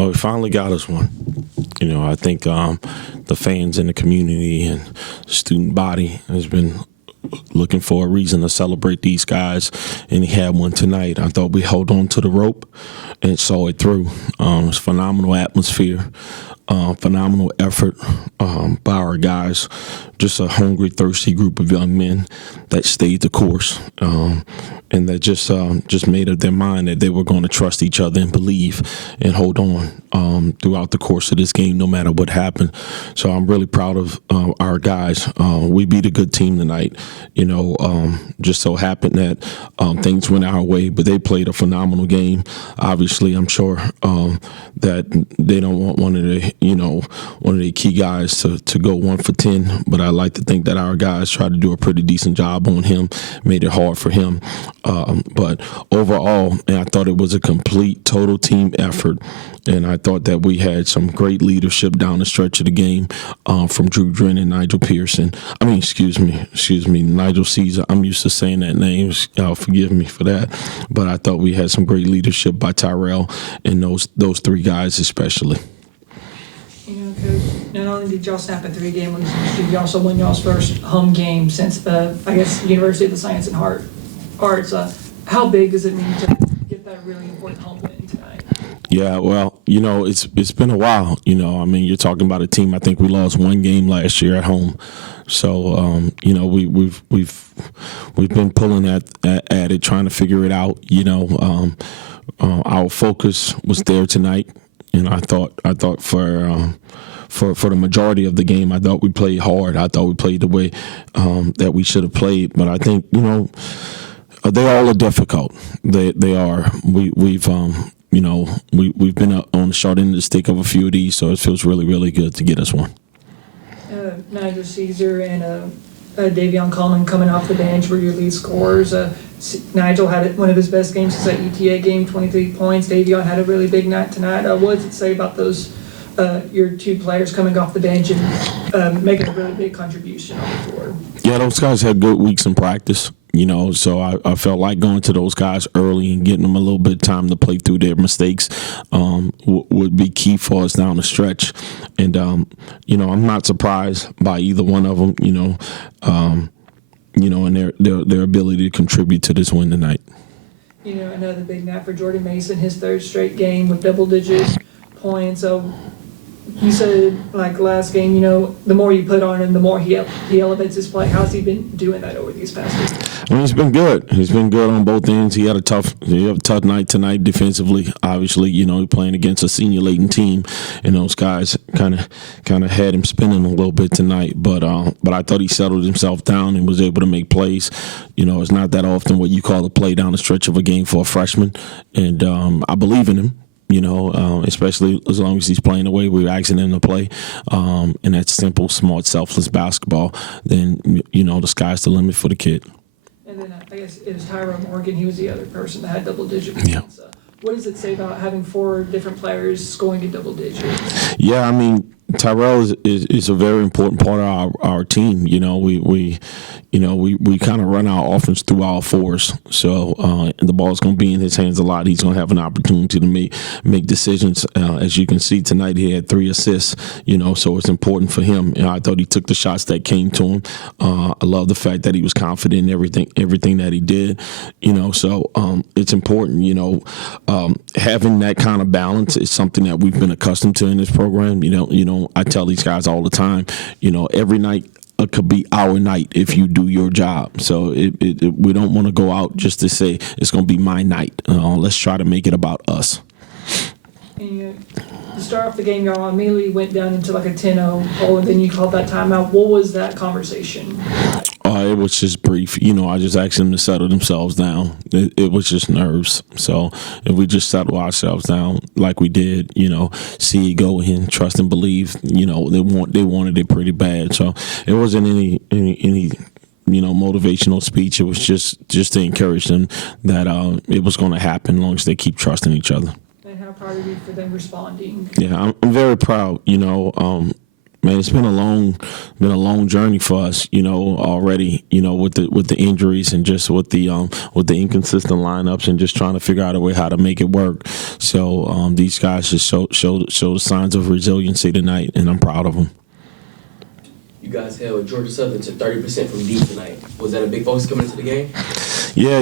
Well, we finally got us one. I think the fans in the community and the student body has been looking for a reason to celebrate these guys, and he had one tonight. I thought we held on to the rope and saw it through. It was phenomenal atmosphere, phenomenal effort by our guys. Just a hungry, thirsty group of young men that stayed the course, and that just made up their mind that they were going to trust each other and believe and hold on throughout the course of this game, no matter what happened. So I'm really proud of our guys. We beat a good team tonight. Just so happened that things went our way, but they played a phenomenal game. Obviously, I'm sure that they don't want one of the key guys to go 1 for 10, but I like to think that our guys tried to do a pretty decent job on him, made it hard for him. But overall, and I thought it was a complete, total team effort. And I thought that we had some great leadership down the stretch of the game from Drew Dren and Nigel Pearson. Excuse me, Nigel Caesar. I'm used to saying that name. Forgive me for that. But I thought we had some great leadership by Tyrell and those three guys especially. Coach, not only did y'all snap a 3-game losing streak, you also won y'all's first home game since, University of the Science and Arts. How big does it mean to get that really important home win tonight? Yeah, well, it's been a while. You're talking about a team. I think we lost 1 game last year at home. So, we've been pulling at it, trying to figure it out. Our focus was there tonight, and I thought for the majority of the game, I thought we played hard. I thought we played the way that we should have played. But I think they all are difficult. They are. We've been on the short end of the stick of a few of these, so it feels really, really good to get us one. Nigel Caesar and Davion Coleman coming off the bench were your lead scorers. Nigel had one of his best games since that UTA game, 23 points. Davion had a really big night tonight. What does it say about those your two players coming off the bench and making a really big contribution on the floor? Yeah, those guys had good weeks in practice. So I felt like going to those guys early and getting them a little bit of time to play through their mistakes would be key for us down the stretch. And, I'm not surprised by either one of them, and their ability to contribute to this win tonight. Another big night for Jordan Mason, his 3rd straight game with double-digit points. So you said, last game, the more you put on him, the more he elevates his play. How's he been doing that over these past weeks? He's been good. He's been good on both ends. He had a tough night tonight defensively. Obviously, he's playing against a senior-laden team, and those guys kind of had him spinning a little bit tonight. But I thought he settled himself down and was able to make plays. It's not that often what you call a play down the stretch of a game for a freshman, and I believe in him. Especially as long as he's playing the way we're asking him to play, and that's simple, smart, selfless basketball, then, the sky's the limit for the kid. And then I guess it was Tyrone Morgan. He was the other person that had double-digit points. Yeah. What does it say about having 4 different players scoring in double digits? Yeah, Tyrell is a very important part of our team. We kind of run our offense through our 4s. So and the ball's going to be in his hands a lot. He's going to have an opportunity to make decisions. As you can see tonight, he had 3 assists. So it's important for him. I thought he took the shots that came to him. I love the fact that he was confident in everything that he did. So it's important. Having that kind of balance is something that we've been accustomed to in this program. I tell these guys all the time, every night could be our night if you do your job. So we don't want to go out just to say it's going to be my night. Let's try to make it about us. And to start off the game, y'all immediately went down into a 10-0 hole, and then you called that timeout. What was that conversation? It was just brief. I just asked them to settle themselves down. It was just nerves. So if we just settle ourselves down like we did, see it go in, trust and believe, they wanted it pretty bad. So it wasn't any motivational speech. It was just to encourage them that it was going to happen as long as they keep trusting each other. How proud of you for them responding? Yeah, I'm very proud. Man, it's been a long journey for us, already, with the injuries and just with the inconsistent lineups and just trying to figure out a way how to make it work. So these guys just show the signs of resiliency tonight, and I'm proud of them. You guys held Georgia Southern to 30% from deep tonight. Was that a big focus coming into the game? Yeah,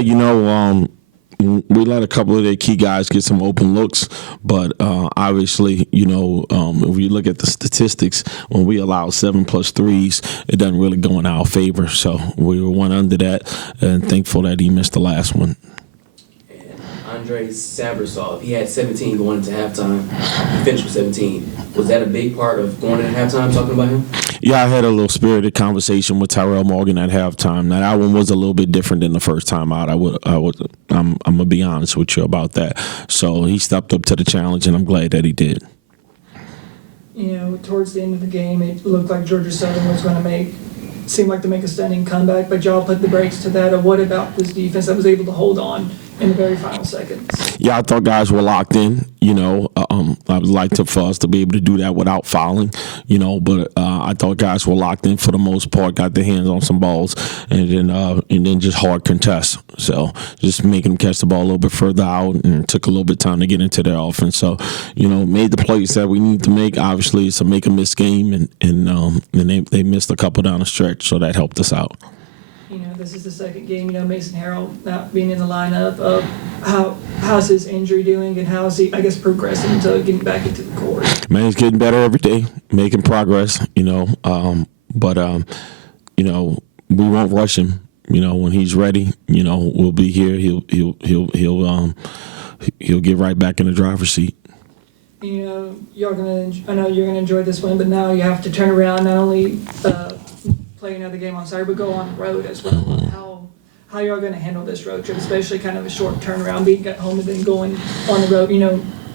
we let a couple of their key guys get some open looks, but obviously, if you look at the statistics, when we allow 7+ threes, it doesn't really go in our favor. So we were one under that, and thankful that he missed the last one. And Andre Sabersov, he had 17 going into halftime. He finished with 17. Was that a big part of going into halftime, talking about him? Yeah, I had a little spirited conversation with Tyrell Morgan at halftime. Now, that one was a little bit different than the first time out. I'm gonna be honest with you about that. So he stepped up to the challenge, and I'm glad that he did. Towards the end of the game, it looked like Georgia Southern was going to seemed like to make a stunning comeback, but y'all put the brakes to that. Or what about this defense that was able to hold on in the very final seconds? Yeah, I thought guys were locked in. I would like for us to be able to do that without fouling. But I thought guys were locked in for the most part, got their hands on some balls, and then just hard contests. So just making them catch the ball a little bit further out, and took a little bit of time to get into their offense. So made the plays that we need to make. Obviously, it's a make or miss game, and they missed a couple down the stretch, so that helped us out. This is the second game, Mason Harrell not being in the lineup. How's his injury doing, and how's he, progressing into getting back into the court? Man, he's getting better every day, making progress, but we won't rush him. When he's ready, we'll be here. He'll get right back in the driver's seat. I know you're gonna enjoy this one, but now you have to turn around, not only play another game on Saturday, but go on the road as well. How y'all going to handle this road trip, especially kind of a short turnaround, being at home and then going on the road,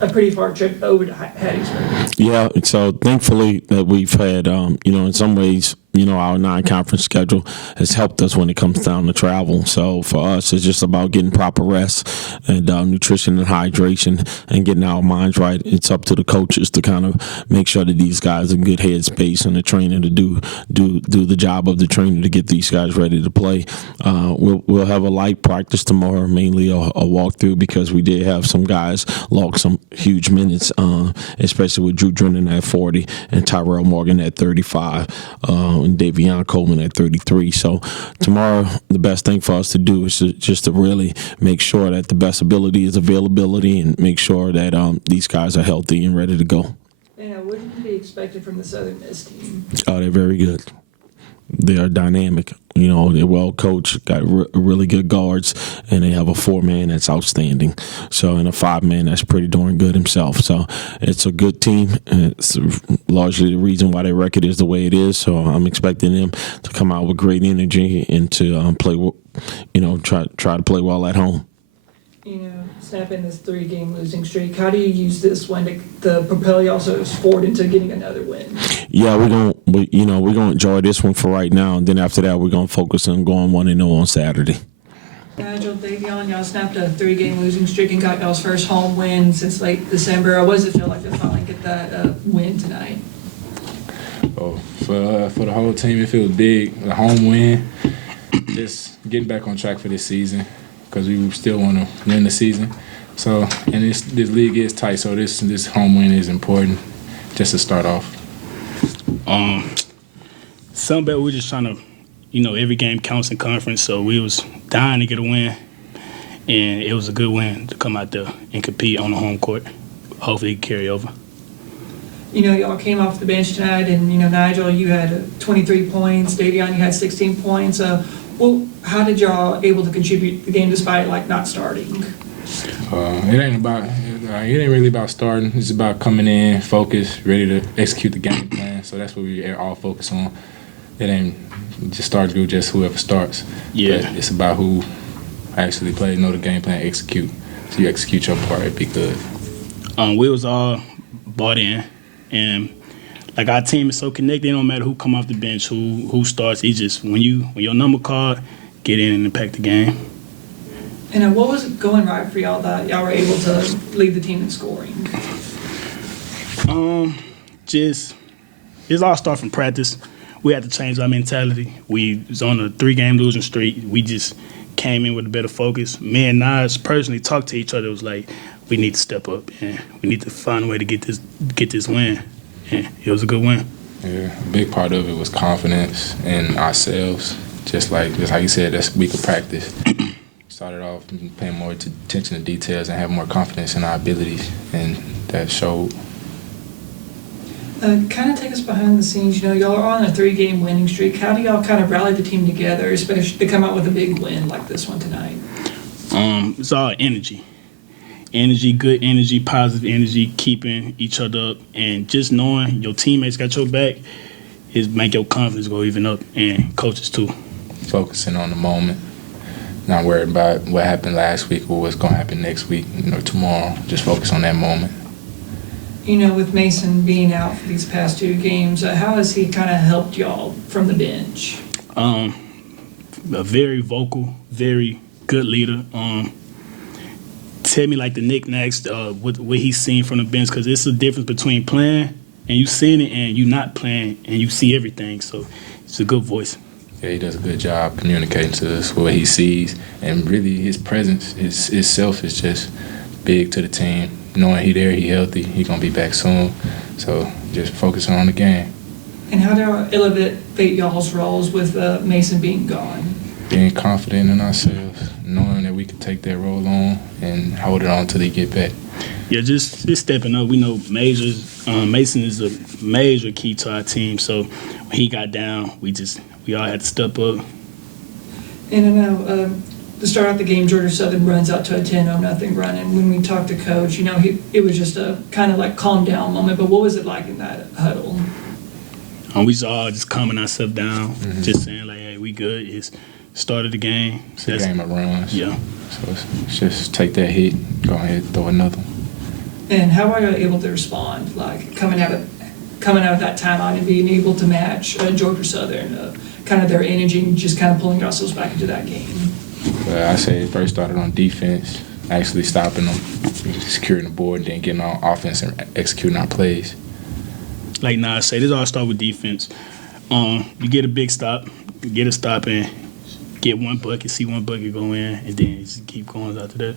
a pretty far trip over to Hattiesburg? Yeah, so thankfully that we've had, in some ways, our non-conference schedule has helped us when it comes down to travel. So for us, it's just about getting proper rest and nutrition and hydration and getting our minds right. It's up to the coaches to kind of make sure that these guys are in good headspace, and the trainer to do the job of the trainer to get these guys ready to play. We'll have a light practice tomorrow, mainly a walkthrough, because we did have some guys log some huge minutes, especially with Drew Drennan at 40 and Tyrell Morgan at 35. And Davion Coleman at 33. So tomorrow, the best thing for us to do is just to really make sure that the best ability is availability, and make sure that these guys are healthy and ready to go. What can be expected from the Southern Miss team? Oh, they're very good. They are dynamic. They're well coached, got really good guards, and they have a 4-man that's outstanding. So, and a 5-man that's pretty darn good himself. So, it's a good team. It's largely the reason why their record is the way it is. So, I'm expecting them to come out with great energy and to play, try to play well at home. Snapping this 3-game losing streak, how do you use this one to propel you also forward into getting another win? Yeah, we're gonna enjoy this one for right now, and then after that, we're gonna focus on going 1-0 on Saturday. Nigel, Davion, y'all snapped a 3-game losing streak and got y'all's first home win since late December. What does it feel like to finally get that win tonight? Oh, for the whole team, it feels big. The home win, just getting back on track for this season, because we still want to win the season. So, and this league is tight, so this home win is important just to start off. Sunbelt, we're just trying to, every game counts in conference, so we was dying to get a win, and it was a good win to come out there and compete on the home court. Hopefully it can carry over. Y'all came off the bench tonight, and, Nigel, you had 23 points. Davion, you had 16 points. How did y'all able to contribute the game despite, not starting? It ain't really about starting. It's about coming in, focused, ready to execute the game plan. So that's what we all focus on. It ain't just start to do just whoever starts. Yeah. But it's about who actually play, know the game plan, execute. So you execute your part, it'd be good. We was all bought in, and our team is so connected. It don't matter who come off the bench, who starts. It's just when your number called, get in and impact the game. And what was going right for y'all that y'all were able to lead the team in scoring? Just It's all start from practice. We had to change our mentality. We was on a 3-game losing streak. We just came in with a better focus. Me and Nas personally talked to each other. It was like, we need to step up and we need to find a way to get this win. And it was a good win. Yeah, a big part of it was confidence in ourselves. Just like you said, that's week of practice. Started off paying more attention to details and having more confidence in our abilities, and that showed. Kind of take us behind the scenes. You know, y'all are on a 3-game winning streak. How do y'all kind of rally the team together, especially to come out with a big win like this one tonight? It's all energy. Energy, good energy, positive energy, keeping each other up, and just knowing your teammates got your back is make your confidence go even up, and coaches too. Focusing on the moment, not worried about what happened last week or what's going to happen next week or tomorrow. Just focus on that moment. You know, with Mason being out for these past 2 games, how has he kind of helped y'all from the bench? A very vocal, very good leader. Tell me like the knickknacks, what he's seen from the bench, because it's a difference between playing and you seeing it and you not playing and you see everything. So it's a good voice. Yeah, he does a good job communicating to us what he sees, and really his presence, his self is just big to the team. Knowing he there, he healthy, he gonna be back soon. So just focusing on the game. And how do y'all elevate y'all's roles with Mason being gone? Being confident in ourselves, knowing that we can take that role on and hold it on until they get back. Yeah, just stepping up. We know Mason is a major key to our team. So when he got down, we all had to step up. And I know to start out the game, Georgia Southern runs out to a 10-0 run. And when we talked to Coach, you know, it was just a kind of like calm down moment. But what was it like in that huddle? We was all just calming ourselves down, just saying like, "Hey, we good." It's start of the game. It's a game of runs. Yeah. So it's just take that hit, go ahead, throw another one. And how are you able to respond, like coming out of that timeout and being able to match Georgia Southern, kind of their energy and just kind of pulling yourselves back into that game? I say it first started on defense, actually stopping them, securing the board, and then getting on offense and executing our plays. Like Nas said, it all start with defense. You get a big stop, get a stop, and get one bucket, see one bucket go in, and then just keep going after that.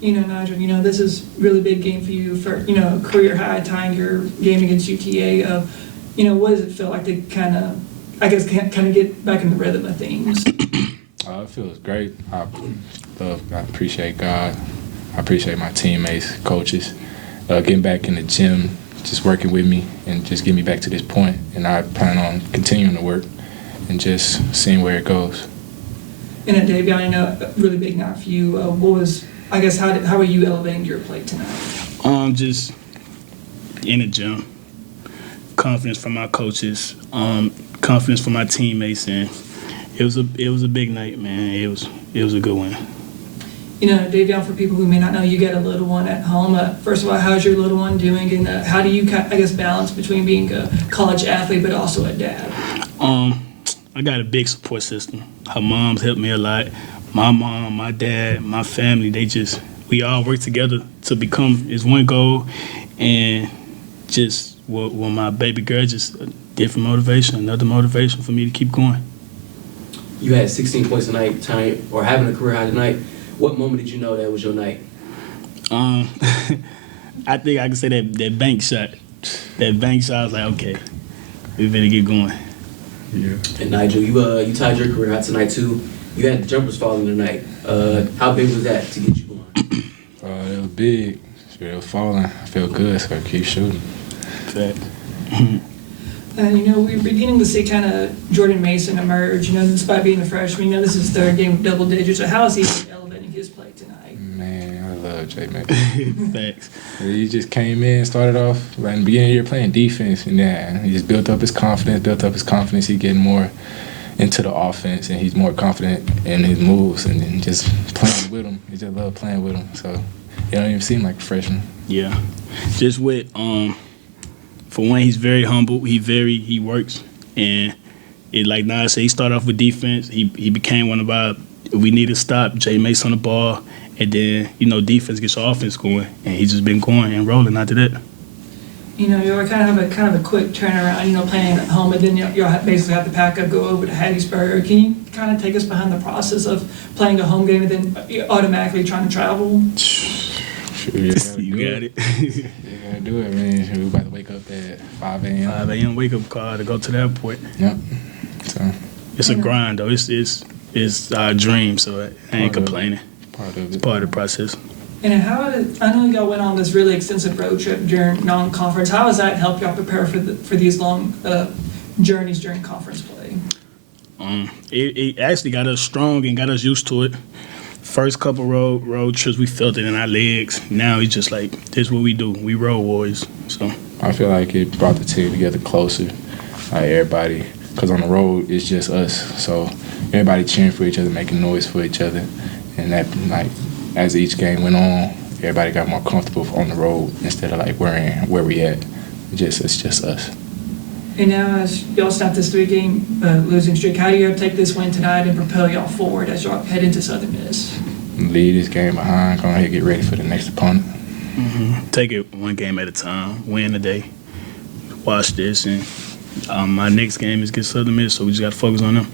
You know, Nigel, you know, this is a really big game for you for, you know, career high tying your game against UTA. You know, what does it feel like to kind of get back in the rhythm of things? It feels great. I appreciate God. I appreciate my teammates, coaches, getting back in the gym, just working with me and just getting me back to this point. And I plan on continuing to work and just seeing where it goes. And Davion, I know a really big night for you. How are you elevating your play tonight? Just in the gym, confidence from my coaches, confidence from my teammates, and it was a big night, man. It was a good one. You know, Davion, for people who may not know, you got a little one at home. First of all, how's your little one doing, and how do you, balance between being a college athlete but also a dad? I got a big support system. Her mom's helped me a lot. My mom, my dad, my family, we all work together to become is one goal. And just with my baby girl, just a different motivation, another motivation for me to keep going. You had 16 points tonight, having a career high tonight. What moment did you know that was your night? I think I can say that bank shot. That bank shot, I was like, okay, we better get going. Yeah. And Nigel, you tied your career high tonight too. You had the jumpers falling tonight. How big was that to get you going? It was big. It was falling. I felt good, so I keep shooting. Fact. You know, we're beginning to see kind of Jordan Mason emerge, you know, despite being a freshman. You know, this is his third game with double digits. So how is he elevating his play tonight? Man, I love J Man. Facts. He just came in, started off right in the beginning of the year playing defense, and he just built up his confidence. He's getting more into the offense, and he's more confident in his moves, and then just playing with him. He just love playing with him. So he don't even seem like a freshman. Yeah. Just with for one, he's very humble. He works, and it like Nas said, he started off with defense. He became one of our. We need to stop Jay Mason on the ball, and then defense gets your offense going, and he's just been going and rolling after that. You know, you kind of have a quick turnaround, you know, playing at home, and then you'll basically have to pack up, go over to Hattiesburg. Can you kind of take us behind the process of playing a home game and then automatically trying to travel? Sure, You got it. You gotta do it, man. We about to wake up at 5 a.m. 5 a.m. wake up call to go to the airport. Yep. So It's a grind though. It's our dream, so I ain't complaining. part of it. It's part of the process. And I know y'all went on this really extensive road trip during non-conference. How has that helped y'all prepare for these long journeys during conference play? It actually got us strong and got us used to it. First couple road trips, we felt it in our legs. Now it's just like, this is what we do. We road warriors. So I feel like it brought the team together closer. Like everybody, because on the road it's just us. So everybody cheering for each other, making noise for each other, and that like as each game went on, everybody got more comfortable on the road instead of like worrying where we at. It's just us. And now as y'all stop this 3-game losing streak, how do you take this win tonight and propel y'all forward as y'all head into Southern Miss? Lead this game behind, go ahead and get ready for the next opponent. take it one game at a time, win today, watch this, and my next game is against Southern Miss, so we just got to focus on them.